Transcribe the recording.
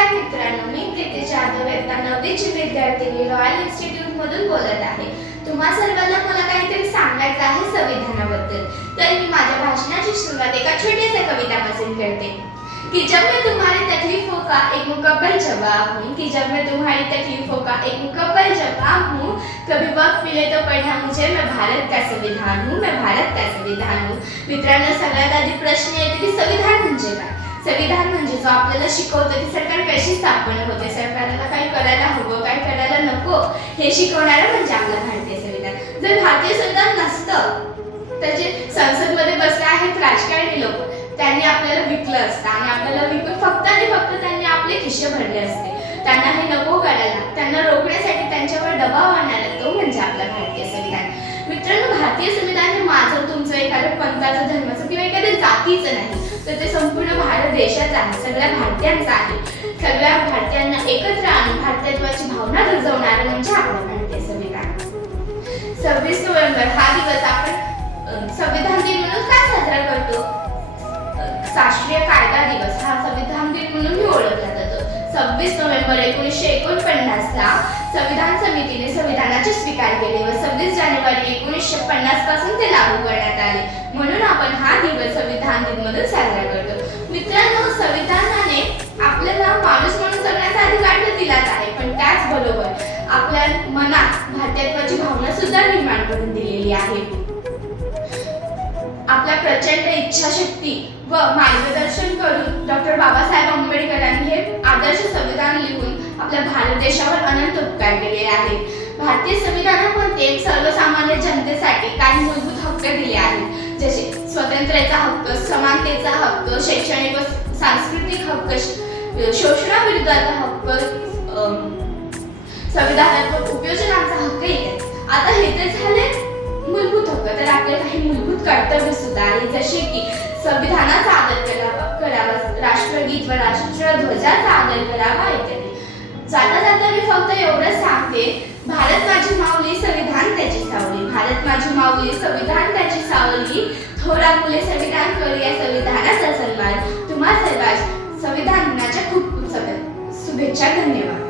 नमस्कार मित्रांनो, मी प्रीती जाधव इयत्ता 9वी ची विद्यार्थिनी रॉयल इन्स्टिट्यूट मधून बोलत आहे। तुम्हा सर्वांना मला काहीतरी सांगायचं आहे संविधानाबद्दल। तर मी माझ्या भाषणाची सुरुवात एका छोट्याशा कवितापासून करते कि जब मैं तुम्हारी तकलीफों का एक मुकम्मल जवाब हूँ, कि जब मैं तुम्हारी तकलीफों का एक मुकम्मल जवाब हूँ, कभी वक्त मिले तो पढ़ना मुझे, मैं भारत का संविधान हूँ, मैं भारत का संविधान हूँ। मित्रांनो, सगळ्यात आधी प्रश्न येतो की संविधान म्हणजे काय? संविधान म्हणजे जो आपल्याला शिकवतो की सरकार कशी स्थापन होते, सरकारला काय करायला हवं, काय करायला नको हे शिकवणारं म्हणजे आपलं भारतीय संविधान। जर भारतीय संविधान नसतं तर जे संसदमध्ये बसले आहेत राजकारणी लोक, त्यांनी आपल्याला विकलं असतं आणि आपल्याला विकून फक्त आणि फक्त त्यांनी आपले खिसे भरले असते। त्यांना हे नको करायला, त्यांना रोखण्यासाठी त्यांच्यावर दबाव आणणारा तो म्हणजे आपला भारतीय संविधान। मित्रांनो, भारतीय संविधान हे माझं तुमचं एखाद्या पंथाचं, धर्माचं किंवा एखाद्या जातीचं नाही, तर ते संपूर्ण भारत देशाचं आहे, सगळ्या भारतीयांचं आहे। सगळ्या भारतीयांना एकत्र आणून भारतत्वाची भावना रुजवणारं म्हणजे आपलं भारतीय संविधान। 26 नोव्हेंबर हा दिवस आपण संविधान दिन म्हणून का साजरा करतो? राष्ट्रीय कायदा दिवस हा संविधान दिन म्हणूनही ओळखला जातो। 26 नोव्हेंबर 1949 ला संविधान समितीने संविधानाचे स्वीकार केले व 26 जानेवारी 1950 पासून ते लागू करण्यात आले, म्हणून आपण हा दिवस संविधान दिन म्हणून साजरा करतो। मित्रांनो, संविधानाने आपल्याला माणूस म्हणून जगण्याचा अधिकार तर दिलाच आहे, पण त्याचबरोबर आपल्या मनात भारतत्वाची भावना सुद्धा निर्माण करून दिलेली आहे। आपल्या प्रचंड इच्छाशक्ती व मार्गदर्शन करून डॉक्टर बाबासाहेब आंबेडकरांनी हे आदर्श संविधान लिहून आपल्या भारत देशावर अनंत उपकार केले आहेत। भारतीय संविधानामध्ये सर्वसामान्य जनतेसाठी काही मूलभूत हक्क दिले आहेत, जसे स्वातंत्र्याचा हक्क, समानतेचा हक्क, शैक्षणिक व सांस्कृतिक हक्क, शोषणाविरुद्धचा हक्क, संविधानात्मक उपयोजनांचा हक्क इत्यादी। आता हे तर झाले मूलभूत हक्क, तर आपले काही मूलभूत कर्तव्य सुद्धा आहेत, जसे की संविधानाचा आदर करावा, राष्ट्रगीत व राष्ट्रध्वजाचा आदर करावा इत्यादी। जाता जाता मी फक्त एवढंच सांगते, भारत माझी माऊली, संविधान त्याची सावली, भारत माझी माऊली, संविधान त्याची सावली, थोरा मुले संविधान करूया संविधानाचा सन्मान। तुम्हा सर्वांना संविधान दिनाच्या खूप खूप शुभेच्छा। धन्यवाद।